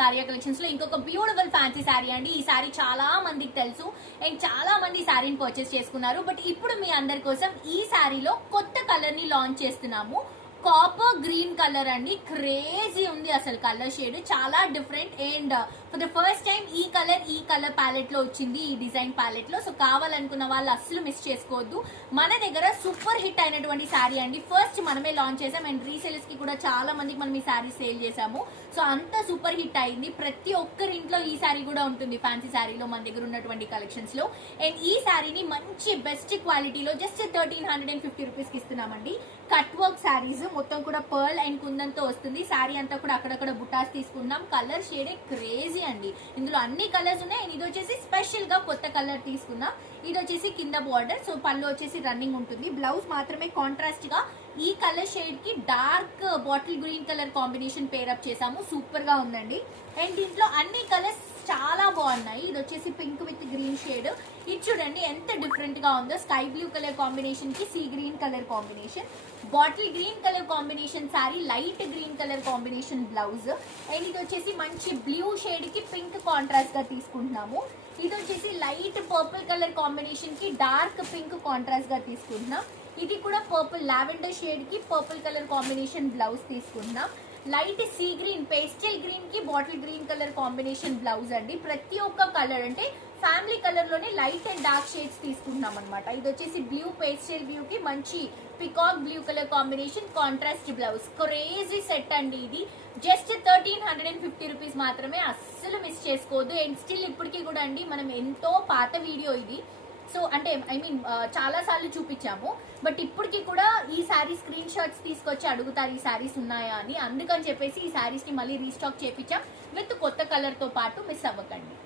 Sorry collections లో ఇంకొక beautiful fancy sari అండి. ఈ శారీ చాలా మందికి తెలుసు అండ్ చాలా మంది శారీని పర్చేస్ చేసుకున్నారు. బట్ ఇప్పుడు మీ అందరి కోసం ఈ శారీలో కొత్త కలర్ ని లాంచ్ చేస్తున్నాము. కాపర్ గ్రీన్ కలర్ అండి. క్రేజీ ఉంది అసలు కలర్ షేడ్, చాలా different. And for the first time ఈ కలర్ ప్యాలెట్ లో వచ్చింది, ఈ డిజైన్ ప్యాలెట్ లో. సో కావాలనుకున్న వాళ్ళు అస్సలు మిస్ చేసుకోవద్దు. మన దగ్గర సూపర్ హిట్ అయినటువంటి శారీ అండి. ఫస్ట్ మనమే లాంచ్ చేసాం అండ్ రీసేల్స్ కి కూడా చాలా మందికి మనం ఈ శారీ సేల్ చేసాము. సో అంత సూపర్ హిట్ అయింది. ప్రతి ఒక్కరి ఇంట్లో ఈ శారీ కూడా ఉంటుంది ఫ్యాన్సీ శారీలో మన దగ్గర ఉన్నటువంటి కలెక్షన్స్ లో. అండ్ ఈ శారీని మంచి బెస్ట్ క్వాలిటీలో జస్ట్ 1350 రూపీస్ కి ఇస్తున్నామండి. కట్ వర్క్ శారీస్ మొత్తం కూడా పర్ల్ అండ్ కుందన్ తో వస్తుంది. శారీ అంతా కూడా అక్కడక్కడ బుటాస్ తీసుకున్నాం. కలర్ షేడే క్రేజీ అండి. ఇందులో అన్ని కలర్స్ ఉన్నాయి. ఇది వచ్చేసి స్పెషల్ గా కొత్త కలర్ తీసుకున్నాం. ఇది వచ్చేసి కింద బార్డర్. సో పళ్ళు వచ్చేసి రన్నింగ్ ఉంటుంది. బ్లౌజ్ మాత్రమే కాంట్రాస్ట్ గా ఈ కలర్ షేడ్ కి dark bottle green colour combination pair up చేసాము. సూపర్ గా ఉందండి. అండ్ దీంట్లో అన్ని కలర్స్ చాలా బాగున్నాయి. ఇది వచ్చేసి పింక్ విత్ గ్రీన్ షేడ్. ఇది చూడండి ఎంత డిఫరెంట్ గా ఉందో. స్కై బ్లూ కలర్ కాంబినేషన్ కి sea green colour combination, bottle green colour combination sorry, light green colour combination blouse. And ఇది వచ్చేసి మంచి బ్లూ షేడ్ కి పింక్ కాంట్రాస్ట్ గా తీసుకుంటున్నాము. ఇది వచ్చేసి లైట్ పర్పుల్ కలర్ కాంబినేషన్ కి డార్క్ పింక్ కాంట్రాస్ట్ గా తీసుకుంటున్నాం. ఇది కూడా పర్పుల్ లావెండర్ షేడ్ కి పర్పుల్ కలర్ కాంబినేషన్ బ్లౌజ్ తీసుకుంటున్నాం. Light sea green pastel green కి bottle green colour combination blouse అండి. ప్రతి ఒక్క కలర్ అంటే ఫ్యామిలీ కలర్ లోనే లైట్ అండ్ డార్క్ షేడ్స్ తీసుకుంటున్నాం అనమాట. ఇది వచ్చేసి బ్లూ పేస్టల్ బ్లూ కి మంచి peacock blue colour combination contrast blouse. Crazy set అండి. ఇది జస్ట్ 1350 రూపీస్ మాత్రమే. అస్సలు మిస్ చేసుకోవద్దు. అండ్ స్టిల్ ఇప్పటికీ కూడా అండి మనం ఎంతో పాత వీడియో ఇది. సో అంటే ఐ మీన్ చాలా సార్లు చూపించాము. బట్ ఇప్పటికి కూడా ఈ శారీ స్క్రీన్ షాట్స్ తీసుకొచ్చి అడుగుతారు ఈ శారీస్ ఉన్నాయా అని. అందుకని చెప్పేసి ఈ శారీస్ ని మళ్ళీ రీస్టాక్ చేపించాం విత్ కొత్త కలర్ తో పాటు. మిస్ అవ్వకండి.